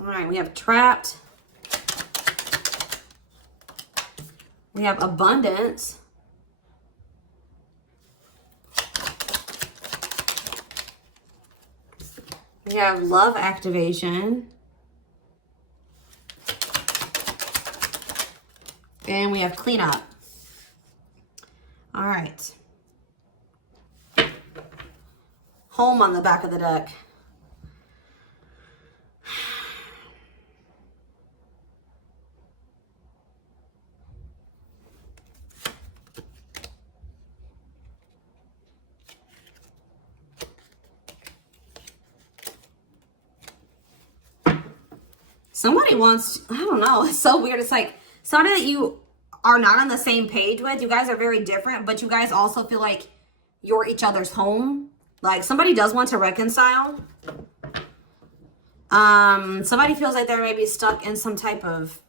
All right, we have trapped. We have abundance. We have love activation. And we have cleanup. All right. Home on the back of the deck. Somebody wants, I don't know, it's so weird. It's like somebody that you are not on the same page with. You guys are very different, but you guys also feel like you're each other's home. Like somebody does want to reconcile. Somebody feels like they're maybe stuck in some type of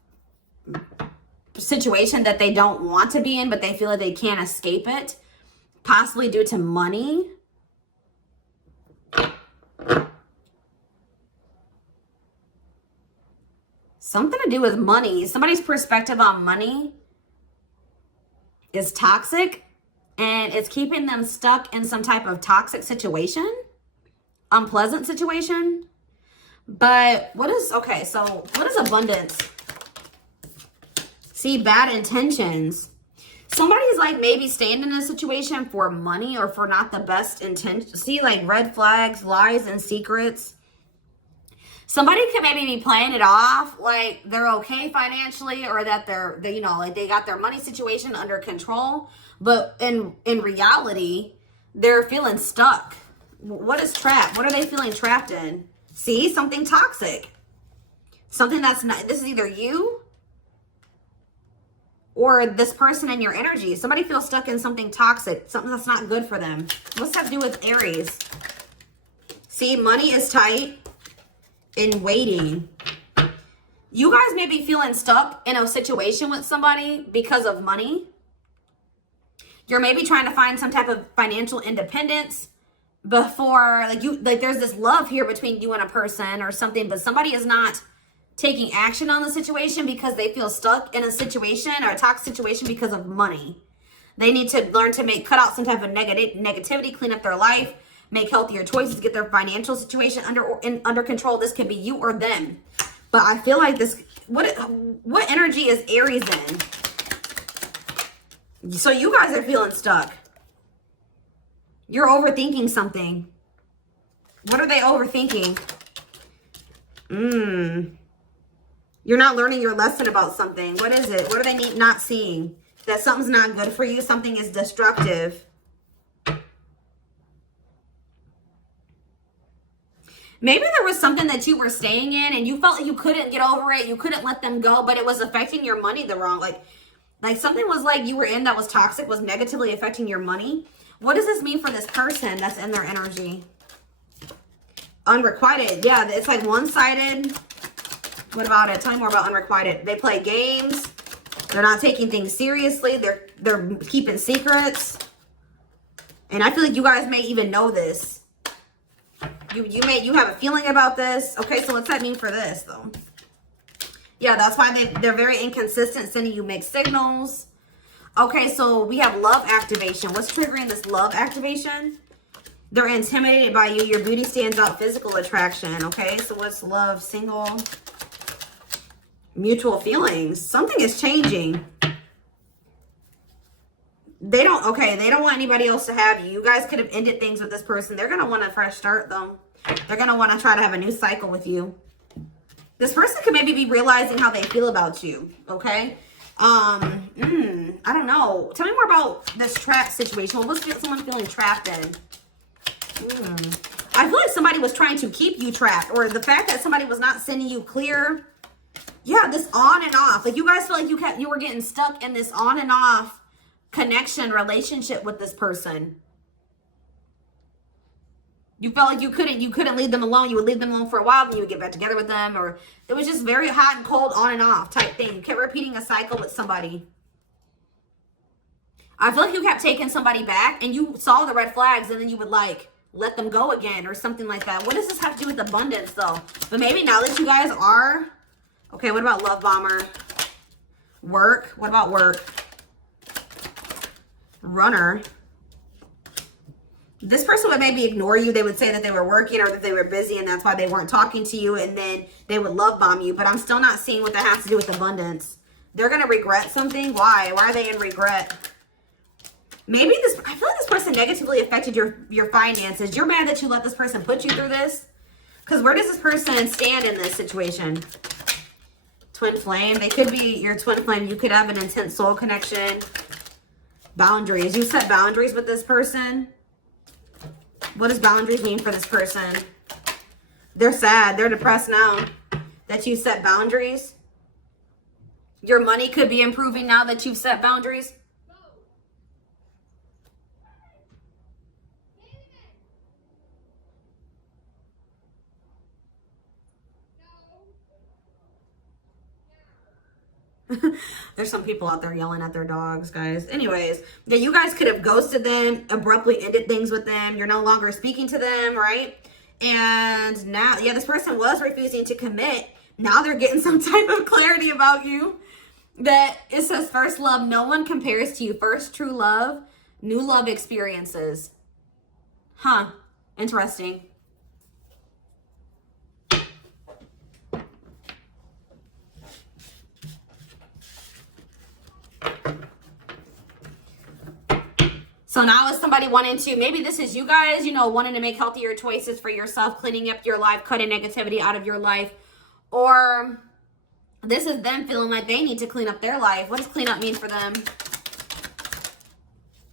situation that they don't want to be in, but they feel like they can't escape it. Possibly due to money. Something to do with money. Somebody's perspective on money is toxic, and it's keeping them stuck in some type of toxic situation, unpleasant situation. But what is, okay, so what is abundance? See, bad intentions. Somebody's like maybe staying in a situation for money or for not the best intention. See, like red flags, lies, and secrets. Somebody could maybe be playing it off like they're okay financially, or that they you know, like they got their money situation under control. But in reality, they're feeling stuck. What is trapped? What are they feeling trapped in? See, something toxic. Something that's not, this is either you or this person in your energy. Somebody feels stuck in something toxic, something that's not good for them. What's that to do with Aries? See, money is tight. In waiting. You guys may be feeling stuck in a situation with somebody because of money. You're maybe trying to find some type of financial independence before, like there's this love here between you and a person or something, but somebody is not taking action on the situation because they feel stuck in a situation or a toxic situation because of money. They need to learn to cut out some type of negativity, clean up their life, make healthier choices, get their financial situation under control. This could be you or them. But I feel like this, what energy is Aries in? So you guys are feeling stuck. You're overthinking something. What are they overthinking? You're not learning your lesson about something. What is it? What are they not seeing? That something's not good for you. Something is destructive. Maybe there was something that you were staying in and you felt like you couldn't get over it. You couldn't let them go, but it was affecting your money the wrong. Like something was like you were in that was toxic, was negatively affecting your money. What does this mean for this person that's in their energy? Unrequited. Yeah, it's like one-sided. What about it? Tell me more about unrequited. They play games. They're not taking things seriously. They're keeping secrets. And I feel like you guys may even know this. You have a feeling about this. Okay, so what's that mean for this though? Yeah, that's why they're very inconsistent, sending you mixed signals. Okay, so we have love activation. What's triggering this love activation? They're intimidated by you. Your beauty stands out, physical attraction. Okay, so what's love? Single. Mutual feelings. Something is changing. They don't want anybody else to have you. You guys could have ended things with this person. They're going to want a fresh start though. They're going to want to try to have a new cycle with you. This person could maybe be realizing how they feel about you. Okay. I don't know. Tell me more about this trap situation. What was someone feeling trapped in? I feel like somebody was trying to keep you trapped, or the fact that somebody was not sending you clear. Yeah, this on and off. Like you guys feel like you were getting stuck in this on and off connection, relationship with this person. You felt like you couldn't leave them alone. You would leave them alone for a while, then you would get back together with them, or it was just very hot and cold, on and off type thing. You kept repeating a cycle with somebody. I feel like you kept taking somebody back and you saw the red flags, and then you would like let them go again or something like that. What does this have to do with abundance though? But maybe now that you guys are, okay, what about love bomber? Work, what about work? Runner. This person would maybe ignore you. They would say that they were working or that they were busy and that's why they weren't talking to you, and then they would love bomb you. But I'm still not seeing what that has to do with abundance. They're going to regret something. Why? Why are they in regret? Maybe this, I feel like this person negatively affected your finances. You're mad that you let this person put you through this. Because where does this person stand in this situation? Twin flame. They could be your twin flame. You could have an intense soul connection. Boundaries. You set boundaries with this person. What does boundaries mean for this person? They're sad. They're depressed now that you set boundaries. Your money could be improving now that you've set boundaries. There's some people out there yelling at their dogs, guys. Anyways, yeah, you guys could have ghosted them, abruptly ended things with them. You're no longer speaking to them, right? And now, yeah, this person was refusing to commit. Now they're getting some type of clarity about you. That it says first love, no one compares to you. First true love, new love experiences. Huh, interesting. So now is somebody wanting to, maybe this is you guys, you know, wanting to make healthier choices for yourself, cleaning up your life, cutting negativity out of your life. Or this is them feeling like they need to clean up their life. What does clean up mean for them?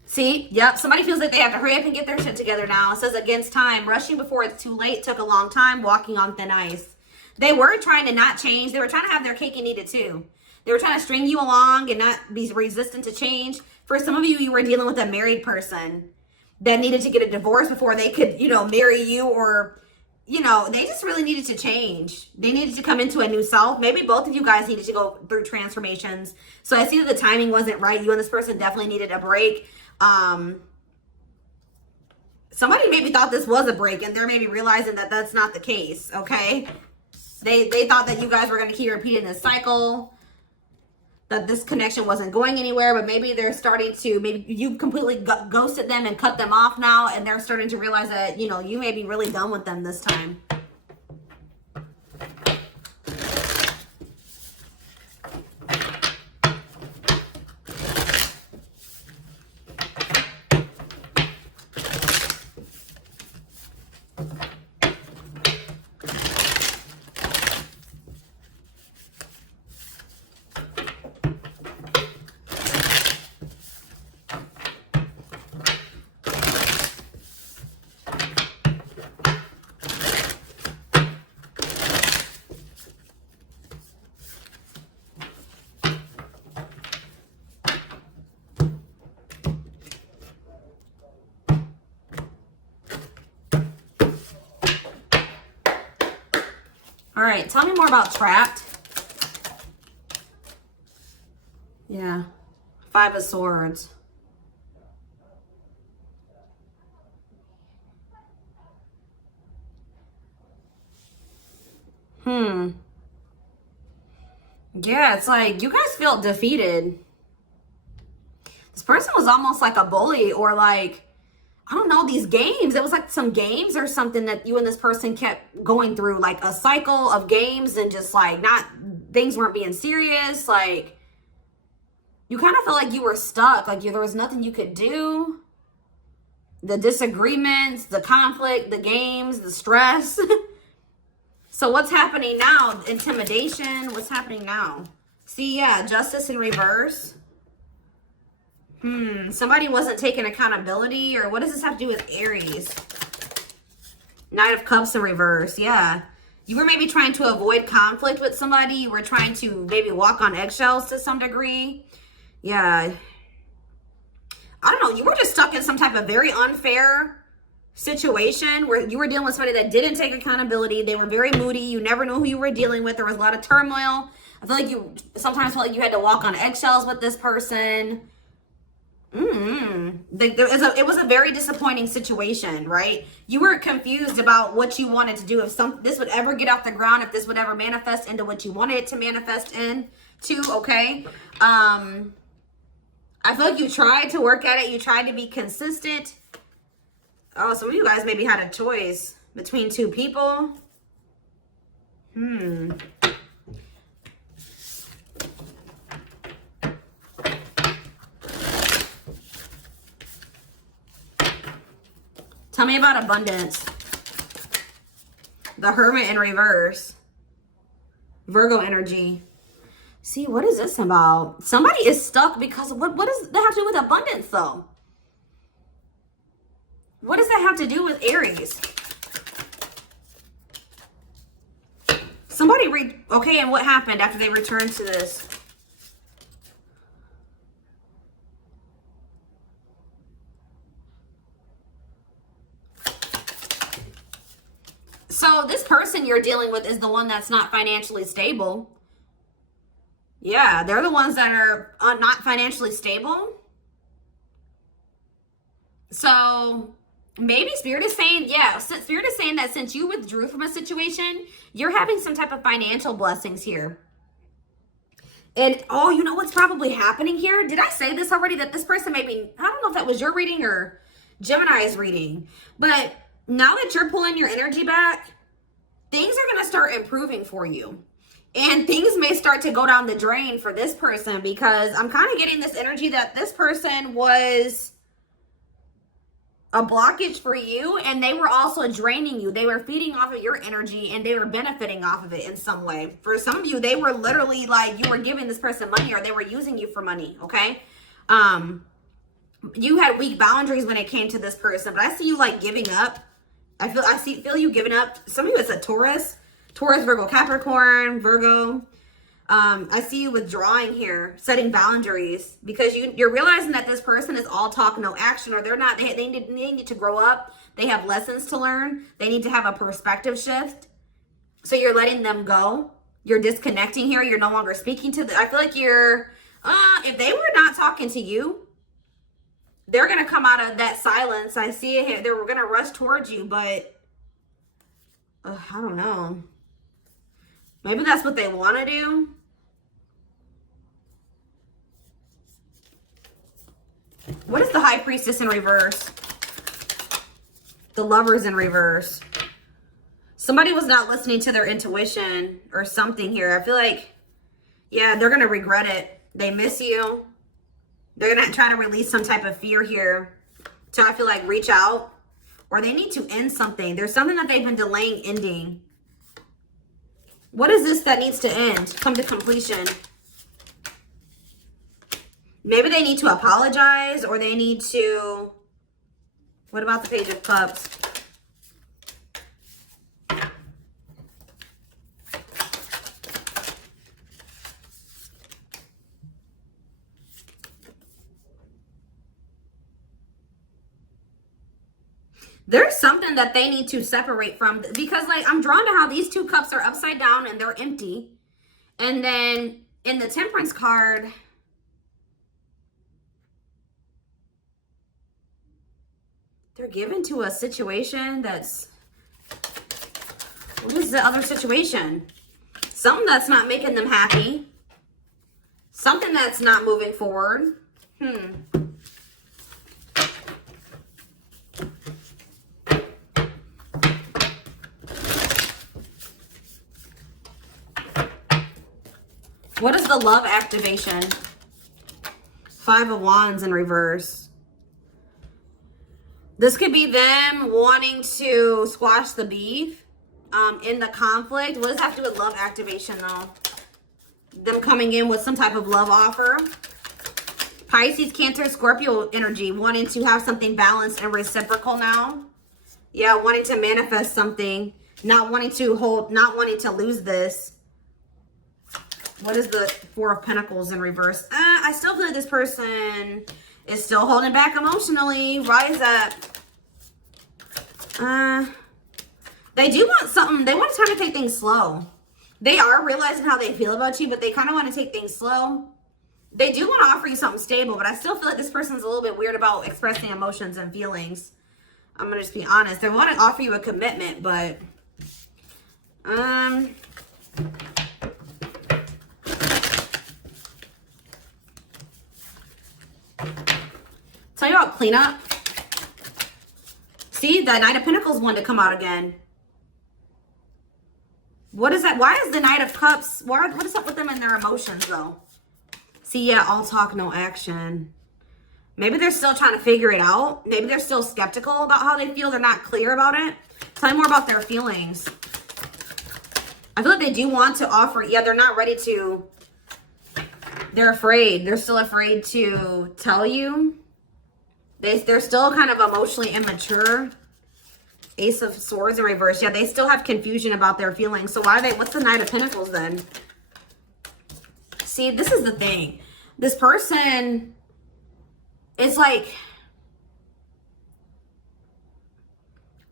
See? Yep. Somebody feels like they have to hurry up and get their shit together now. It says against time. Rushing before it's too late took a long time. Walking on thin ice. They were trying to not change. They were trying to have their cake and eat it too. They were trying to string you along and not be resistant to change. For some of you, you were dealing with a married person that needed to get a divorce before they could, you know, marry you, or, you know, they just really needed to change. They needed to come into a new self. Maybe both of you guys needed to go through transformations. So I see that the timing wasn't right. You and this person definitely needed a break. Somebody maybe thought this was a break and they're maybe realizing that that's not the case, okay? They thought that you guys were going to keep repeating this cycle, that this connection wasn't going anywhere, but maybe they're starting to, maybe you completely ghosted them and cut them off now, and they're starting to realize that, you know, you may be really done with them this time. All right, tell me more about trapped. Yeah, 5 of Swords. Yeah, it's like you guys felt defeated. This person was almost like a bully, or like, I don't know, these games. It was like some games or something that you and this person kept going through, like a cycle of games, and just like things weren't being serious. Like you kind of felt like you were stuck, like there was nothing you could do. The disagreements, the conflict, the games, the stress. So what's happening now? Intimidation. What's happening now? See, yeah, justice in reverse. Somebody wasn't taking accountability, or what does this have to do with Aries? Knight of Cups in reverse. Yeah. You were maybe trying to avoid conflict with somebody. You were trying to maybe walk on eggshells to some degree. Yeah. I don't know. You were just stuck in some type of very unfair situation where you were dealing with somebody that didn't take accountability. They were very moody. You never knew who you were dealing with. There was a lot of turmoil. I feel like you sometimes felt like you had to walk on eggshells with this person. It was a very disappointing situation, right? You were confused about what you wanted to do. If this would ever get off the ground, if this would ever manifest into what you wanted it to manifest into, okay? I feel like you tried to work at it. You tried to be consistent. Oh, some of you guys maybe had a choice between two people. Tell me about abundance. The Hermit in reverse. Virgo energy. See, what is this about? Somebody is stuck because what does that have to do with abundance, though? What does that have to do with Aries? Somebody okay, and what happened after they returned to this? So this person you're dealing with is the one that's not financially stable. Yeah, they're the ones that are not financially stable. So maybe Spirit is saying, yeah, Spirit is saying that since you withdrew from a situation, you're having some type of financial blessings here. And, oh, you know what's probably happening here? Did I say this already? That this person maybe, I don't know if that was your reading or Gemini's reading. But now that you're pulling your energy back, things are going to start improving for you. And things may start to go down the drain for this person, because I'm kind of getting this energy that this person was a blockage for you, and they were also draining you. They were feeding off of your energy, and they were benefiting off of it in some way. For some of you, they were literally like, you were giving this person money, or they were using you for money, okay? You had weak boundaries when it came to this person, but I see you like giving up. I feel you giving up. Some of you, it's a Taurus, Virgo, Capricorn, Virgo. I see you withdrawing here, setting boundaries, because you're realizing that this person is all talk, no action, or they're not. They need to grow up. They have lessons to learn. They need to have a perspective shift. So you're letting them go. You're disconnecting here. You're no longer speaking to them. I feel like you're, if they were not talking to you, they're going to come out of that silence. I see it here. They're going to rush towards you, but I don't know. Maybe that's what they want to do. What is the High Priestess in reverse? The Lovers in reverse. Somebody was not listening to their intuition or something here. I feel like, yeah, they're going to regret it. They miss you. They're going to try to release some type of fear here to, I feel like, reach out. Or they need to end something. There's something that they've been delaying ending. What is this that needs to end? Come to completion. Maybe they need to apologize, or they need to... What about the Page of Cups? There's something that they need to separate from, because like I'm drawn to how these two cups are upside down and they're empty. And then in the Temperance card, they're given to a situation that's, what is the other situation? Something that's not making them happy. Something that's not moving forward. What is the love activation? Five of Wands in reverse. This could be them wanting to squash the beef in the conflict. What does that have to do with love activation, though? Them coming in with some type of love offer. Pisces, Cancer, Scorpio energy, wanting to have something balanced and reciprocal now. Yeah, wanting to manifest something. Not wanting to hold, not wanting to lose this. What is the Four of Pentacles in reverse? I still feel like this person is still holding back emotionally. Rise up. They do want something. They want time to take things slow. They are realizing how they feel about you, but they kind of want to take things slow. They do want to offer you something stable, but I still feel like this person's a little bit weird about expressing emotions and feelings. I'm going to just be honest. They want to offer you a commitment, but... Tell you about cleanup. See, that Knight of Pentacles wanted to come out again. What is that? Why is the Knight of Cups? What is up with them and their emotions, though? See, yeah, all talk, no action. Maybe they're still trying to figure it out. Maybe they're still skeptical about how they feel. They're not clear about it. Tell me more about their feelings. I feel like they do want to offer. Yeah, they're not ready to. They're afraid. They're still afraid to tell you. They're still kind of emotionally immature. Ace of Swords in reverse. Yeah, they still have confusion about their feelings. So why are they, what's the Knight of Pentacles then? See, this is the thing. This person is like,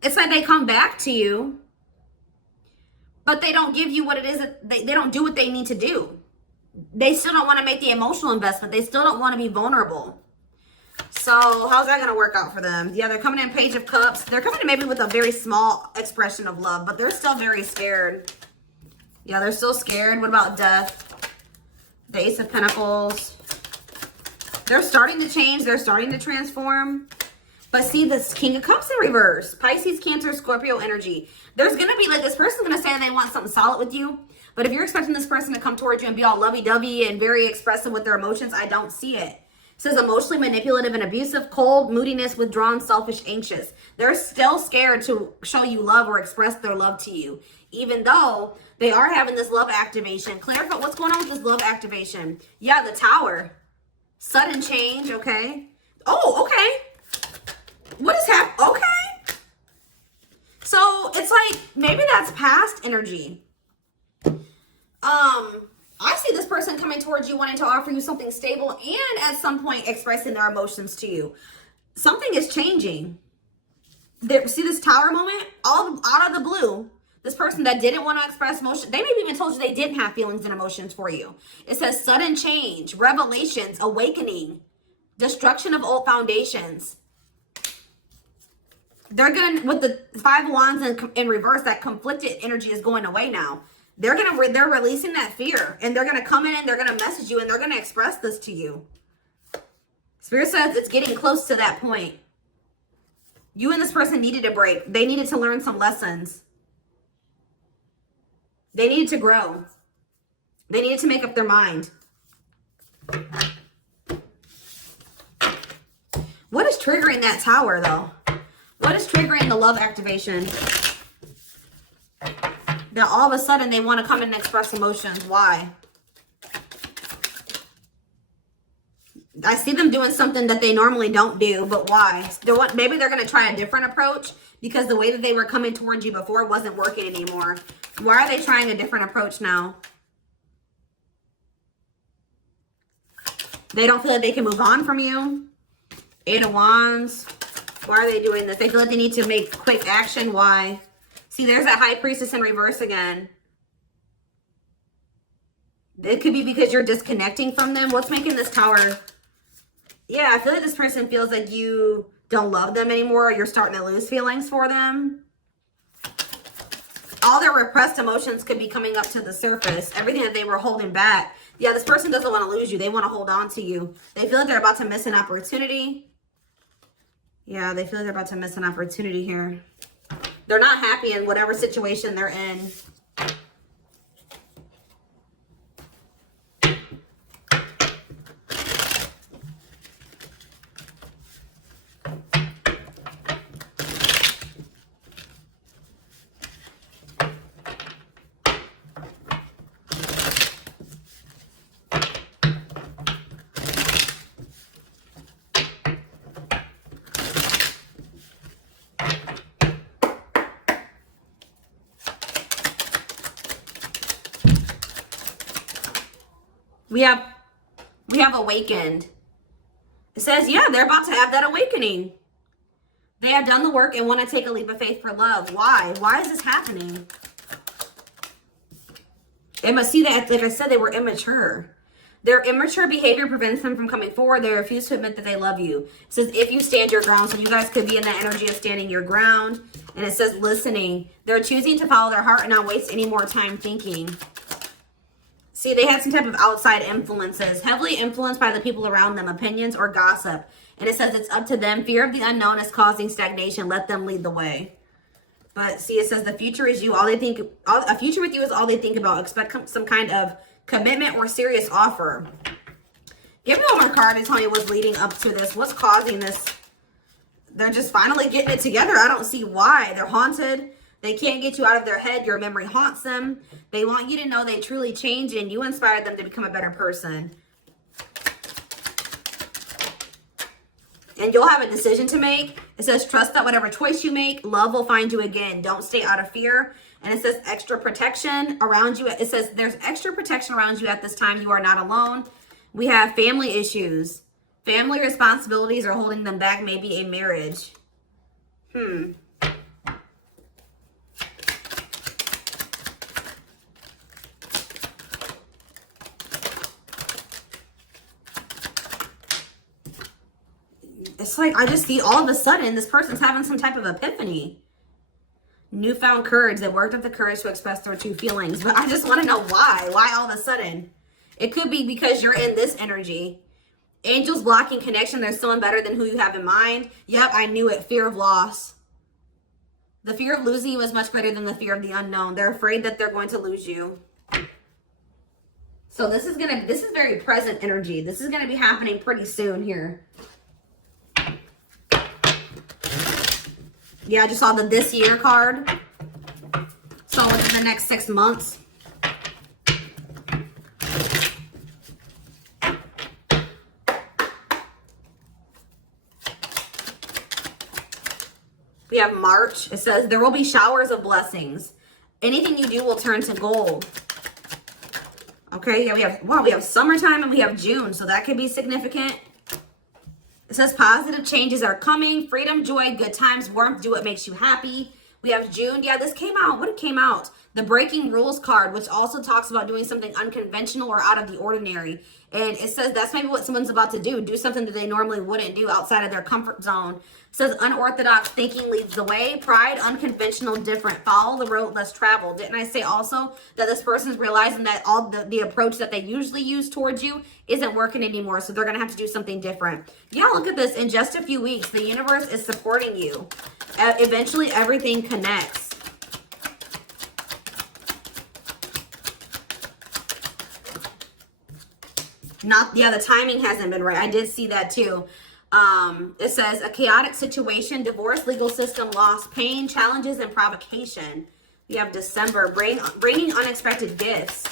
it's like they come back to you, but they don't give you what it is that they don't do what they need to do. They still don't want to make the emotional investment. They still don't want to be vulnerable. So how's that going to work out for them? Yeah, they're coming in Page of Cups. They're coming in maybe with a very small expression of love, but they're still very scared. Yeah, they're still scared. What about Death? The Ace of Pentacles. They're starting to change. They're starting to transform. But see, this King of Cups in reverse. Pisces, Cancer, Scorpio energy. There's going to be like, this person's going to say they want something solid with you. But if you're expecting this person to come towards you and be all lovey-dovey and very expressive with their emotions, I don't see it. It says emotionally manipulative and abusive, cold, moodiness, withdrawn, selfish, anxious. They're still scared to show you love or express their love to you, even though they are having this love activation. Clarify what's going on with this love activation. Yeah, the Tower. Sudden change, okay. Oh, okay. What is happening? Okay. So it's like, maybe that's past energy. I see this person coming towards you wanting to offer you something stable and at some point expressing their emotions to you. Something is changing. See this Tower moment? All out of the blue. This person that didn't want to express emotion, they maybe even told you they didn't have feelings and emotions for you. It says sudden change, revelations, awakening, destruction of old foundations. They're going to, with the Five of Wands in reverse, that conflicted energy is going away now. They're releasing that fear, and they're going to come in and they're going to message you and they're going to express this to you. Spirit says it's getting close to that point. You and this person needed a break. They needed to learn some lessons. They needed to grow. They needed to make up their mind. What is triggering that Tower, though? What is triggering the love activation? That all of a sudden they want to come in and express emotions. Why? I see them doing something that they normally don't do, but why? Maybe they're going to try a different approach because the way that they were coming towards you before wasn't working anymore. Why are they trying a different approach now? They don't feel like they can move on from you. Eight of Wands. Why are they doing this? They feel like they need to make quick action. Why? See, there's that High Priestess in reverse again. It could be because you're disconnecting from them. What's making this Tower? Yeah, I feel like this person feels like you don't love them anymore. Or you're starting to lose feelings for them. All their repressed emotions could be coming up to the surface. Everything that they were holding back. Yeah, this person doesn't want to lose you. They want to hold on to you. They feel like they're about to miss an opportunity. Yeah, they feel like they're about to miss an opportunity here. They're not happy in whatever situation they're in. We have awakened. It says, yeah, they're about to have that awakening. They have done the work and want to take a leap of faith for love. Why? Why is this happening? They must see that, like I said, they were immature. Their immature behavior prevents them from coming forward. They refuse to admit that they love you. It says, if you stand your ground. So you guys could be in that energy of standing your ground. And it says, listening. They're choosing to follow their heart and not waste any more time thinking. See, they had some type of outside influences, heavily influenced by the people around them, opinions or gossip. And it says it's up to them. Fear of the unknown is causing stagnation. Let them lead the way. But see, it says the future is you. A future with you is all they think about. Expect some kind of commitment or serious offer. Give me one more card and tell me what's leading up to this. What's causing this? They're just finally getting it together. I don't see why. They're haunted. They can't get you out of their head. Your memory haunts them. They want you to know they truly changed and you inspired them to become a better person. And you'll have a decision to make. It says, trust that whatever choice you make, love will find you again. Don't stay out of fear. And it says extra protection around you. It says there's extra protection around you at this time. You are not alone. We have family issues. Family responsibilities are holding them back. Maybe a marriage. It's like I just see all of a sudden this person's having some type of epiphany. Newfound courage. They worked up the courage to express their true feelings. But I just want to know why. Why all of a sudden? It could be because you're in this energy. Angels blocking connection. There's someone better than who you have in mind. Yep, I knew it. Fear of loss. The fear of losing you is much greater than the fear of the unknown. They're afraid that they're going to lose you. So this is very present energy. This is gonna be happening pretty soon here. Yeah, I just saw the this year card. So within the next 6 months. We have March. It says there will be showers of blessings. Anything you do will turn to gold. Okay, yeah, we have summertime and we have June, so that could be significant. It says positive changes are coming. Freedom, joy, good times, warmth, do what makes you happy. We have June. Yeah, this came out. What came out? The breaking rules card, which also talks about doing something unconventional or out of the ordinary. And it says that's maybe what someone's about to do. Do something that they normally wouldn't do outside of their comfort zone. It says unorthodox thinking leads the way. Pride, unconventional, different. Follow the road less traveled. Didn't I say also that this person's realizing that all the approach that they usually use towards you isn't working anymore. So they're going to have to do something different. Yeah, look at this. In just a few weeks, the universe is supporting you. Eventually, everything connects. The timing hasn't been right. I did see that too. It says a chaotic situation, divorce, legal system, loss, pain, challenges, and provocation. We have December, bringing unexpected gifts.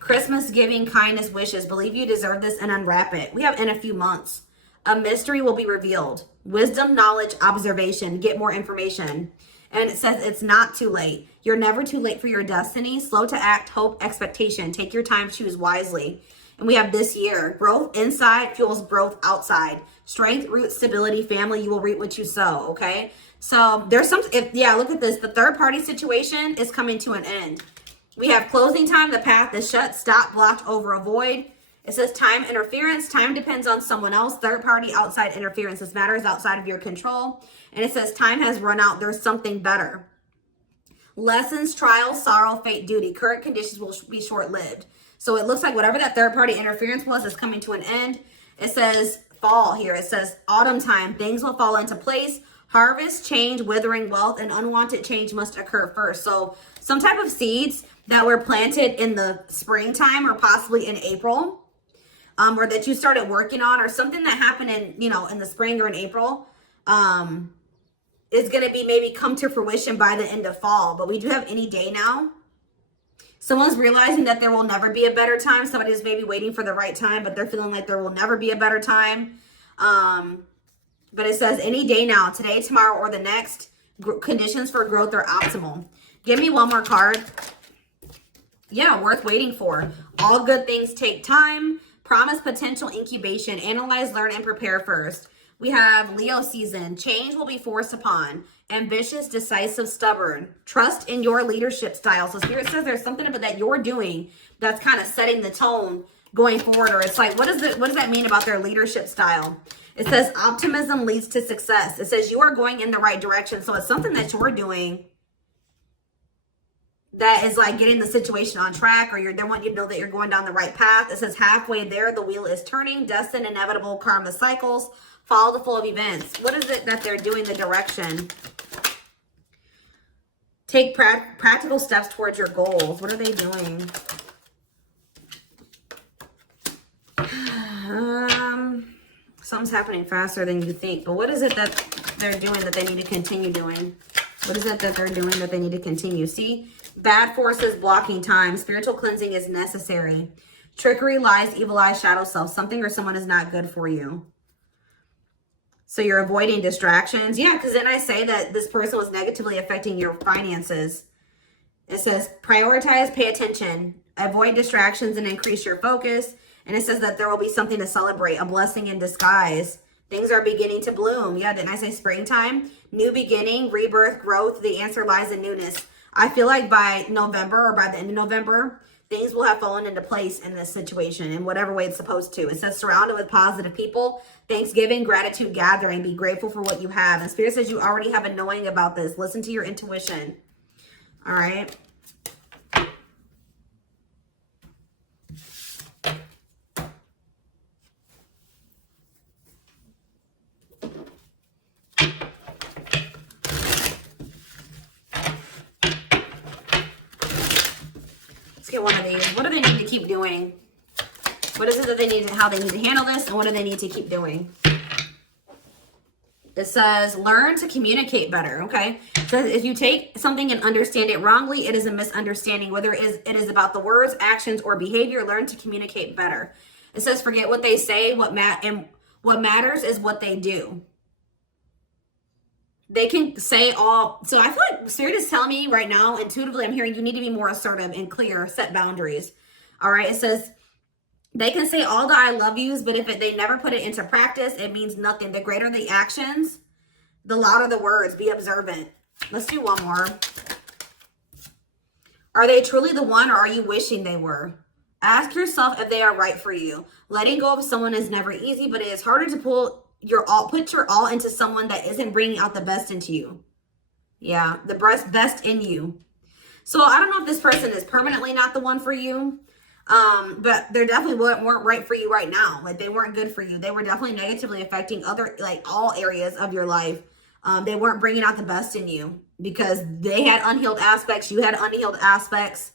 Christmas, giving, kindness, wishes. Believe you deserve this and unwrap it. We have in a few months. A mystery will be revealed. Wisdom, knowledge, observation. Get more information. And it says it's not too late. You're never too late for your destiny. Slow to act, hope, expectation. Take your time, choose wisely. And we have this year. Growth inside fuels growth outside. Strength, roots, stability, family. You will reap what you sow, okay? So there's look at this. The third party situation is coming to an end. We have closing time. The path is shut, stopped, blocked, over, avoid. It says time interference. Time depends on someone else. Third party outside interference. This matter is outside of your control. And it says time has run out. There's something better. Lessons, trials, sorrow, fate, duty. Current conditions will be short-lived. So it looks like whatever that third party interference was is coming to an end. It says fall here. It says autumn time. Things will fall into place. Harvest, change, withering, wealth, and unwanted change must occur first. So some type of seeds that were planted in the springtime or possibly in April, or that you started working on, or something that happened in the spring or in April, is going to be maybe come to fruition by the end of fall. But we do have any day now. Someone's realizing that there will never be a better time. Somebody's maybe waiting for the right time, but they're feeling like there will never be a better time. But it says any day now, today, tomorrow, or the next, conditions for growth are optimal. Give me one more card. Yeah, worth waiting for. All good things take time. Promise potential incubation. Analyze, learn, and prepare first. We have Leo season. Change will be forced upon. Ambitious, decisive, stubborn. Trust in your leadership style. So Spirit says there's something about that you're doing that's kind of setting the tone going forward, or it's like, what does that mean about their leadership style? It says optimism leads to success. It says you are going in the right direction. So it's something that you're doing that is like getting the situation on track, or they want you to know that you're going down the right path. It says halfway there, the wheel is turning, destined, inevitable, karma cycles, follow the flow of events. What is it that they're doing, the direction? Take practical steps towards your goals. What are they doing? Something's happening faster than you think. But what is it that they're doing that they need to continue doing? What is it that they're doing that they need to continue? See? Bad forces blocking time. Spiritual cleansing is necessary. Trickery, lies, evil eyes, shadow self. Something or someone is not good for you. So you're avoiding distractions. Yeah, because then I say that this person was negatively affecting your finances. It says prioritize, pay attention, avoid distractions, and increase your focus. And it says that there will be something to celebrate, a blessing in disguise. Things are beginning to bloom. Yeah, didn't I say springtime? New beginning, rebirth, growth. The answer lies in newness. I feel like by November, or by the end of November, things will have fallen into place in this situation in whatever way it's supposed to. It says surrounded with positive people, Thanksgiving, gratitude gathering, be grateful for what you have. And Spirit says you already have a knowing about this. Listen to your intuition. All right. Let's get one of these. What do they need to keep doing? What is it that they need, how they need to handle this, and what do they need to keep doing? It says, learn to communicate better, okay? So if you take something and understand it wrongly, it is a misunderstanding. Whether it is about the words, actions, or behavior, learn to communicate better. It says, forget what they say, what matters is what they do. They can say all, so I feel like Spirit is telling me right now, intuitively, I'm hearing you need to be more assertive and clear, set boundaries. All right, it says, they can say all the I love yous, but if they never put it into practice, it means nothing. The greater the actions, the louder the words. Be observant. Let's do one more. Are they truly the one, or are you wishing they were? Ask yourself if they are right for you. Letting go of someone is never easy, but it is harder to put your all into someone that isn't bringing out the best into you. Yeah, the best in you. So I don't know if this person is permanently not the one for you. But they definitely weren't right for you right now. Like, they weren't good for you. They were definitely negatively affecting all areas of your life. They weren't bringing out the best in you because they had unhealed aspects. You had unhealed aspects.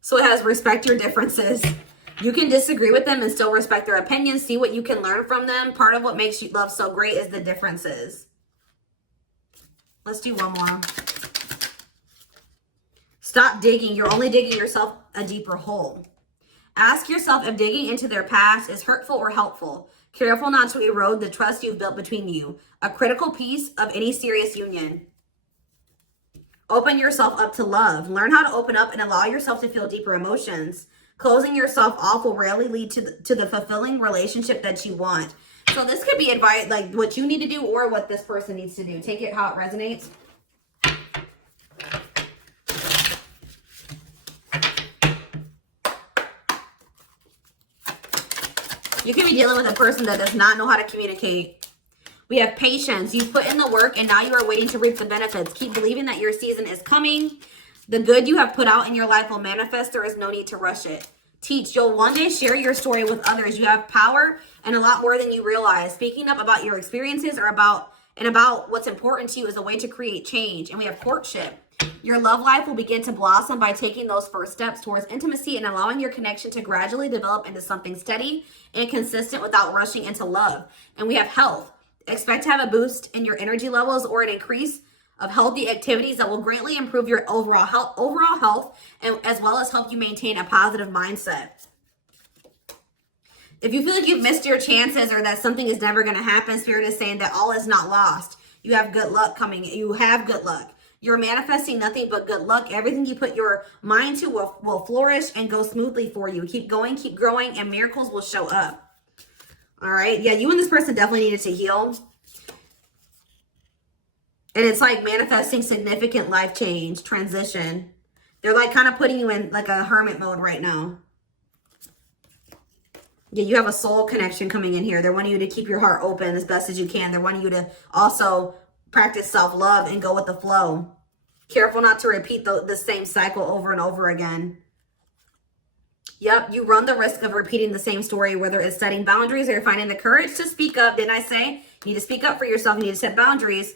So it has respect your differences. You can disagree with them and still respect their opinions. See what you can learn from them. Part of what makes you love so great is the differences. Let's do one more. Stop digging. You're only digging yourself a deeper hole. Ask yourself if digging into their past is hurtful or helpful. Careful not to erode the trust you've built between you. A critical piece of any serious union. Open yourself up to love. Learn how to open up and allow yourself to feel deeper emotions. Closing yourself off will rarely lead to the fulfilling relationship that you want. So this could be advice, like what you need to do or what this person needs to do. Take it how it resonates. You can be dealing with a person that does not know how to communicate. We have patience. You've put in the work and now you are waiting to reap the benefits. Keep believing that your season is coming. The good you have put out in your life will manifest. There is no need to rush it. Teach. You'll one day share your story with others. You have power and a lot more than you realize. Speaking up about your experiences or about what's important to you is a way to create change. And we have courtship. Your love life will begin to blossom by taking those first steps towards intimacy and allowing your connection to gradually develop into something steady and consistent without rushing into love. And we have health. Expect to have a boost in your energy levels or an increase of healthy activities that will greatly improve your overall health and as well as help you maintain a positive mindset. If you feel like you've missed your chances or that something is never going to happen, Spirit is saying that all is not lost. You have good luck coming. You have good luck. You're manifesting nothing but good luck. Everything you put your mind to will flourish and go smoothly for you. Keep going, keep growing, and miracles will show up. All right. Yeah, you and this person definitely needed to heal. And it's like manifesting significant life change, transition. They're like kind of putting you in like a hermit mode right now. Yeah, you have a soul connection coming in here. They're wanting you to keep your heart open as best as you can. They're wanting you to also practice self-love and go with the flow. Careful not to repeat the same cycle over and over again. Yep, you run the risk of repeating the same story, whether it's setting boundaries or you're finding the courage to speak up. Didn't I say? You need to speak up for yourself. You need to set boundaries.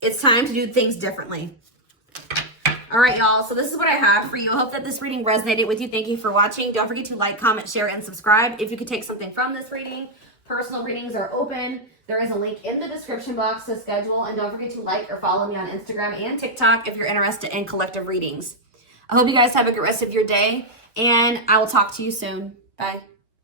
It's time to do things differently. All right, y'all. So this is what I have for you. I hope that this reading resonated with you. Thank you for watching. Don't forget to like, comment, share, and subscribe. If you could take something from this reading, personal readings are open. There is a link in the description box to schedule. And don't forget to like or follow me on Instagram and TikTok if you're interested in collective readings. I hope you guys have a good rest of your day. And I will talk to you soon. Bye.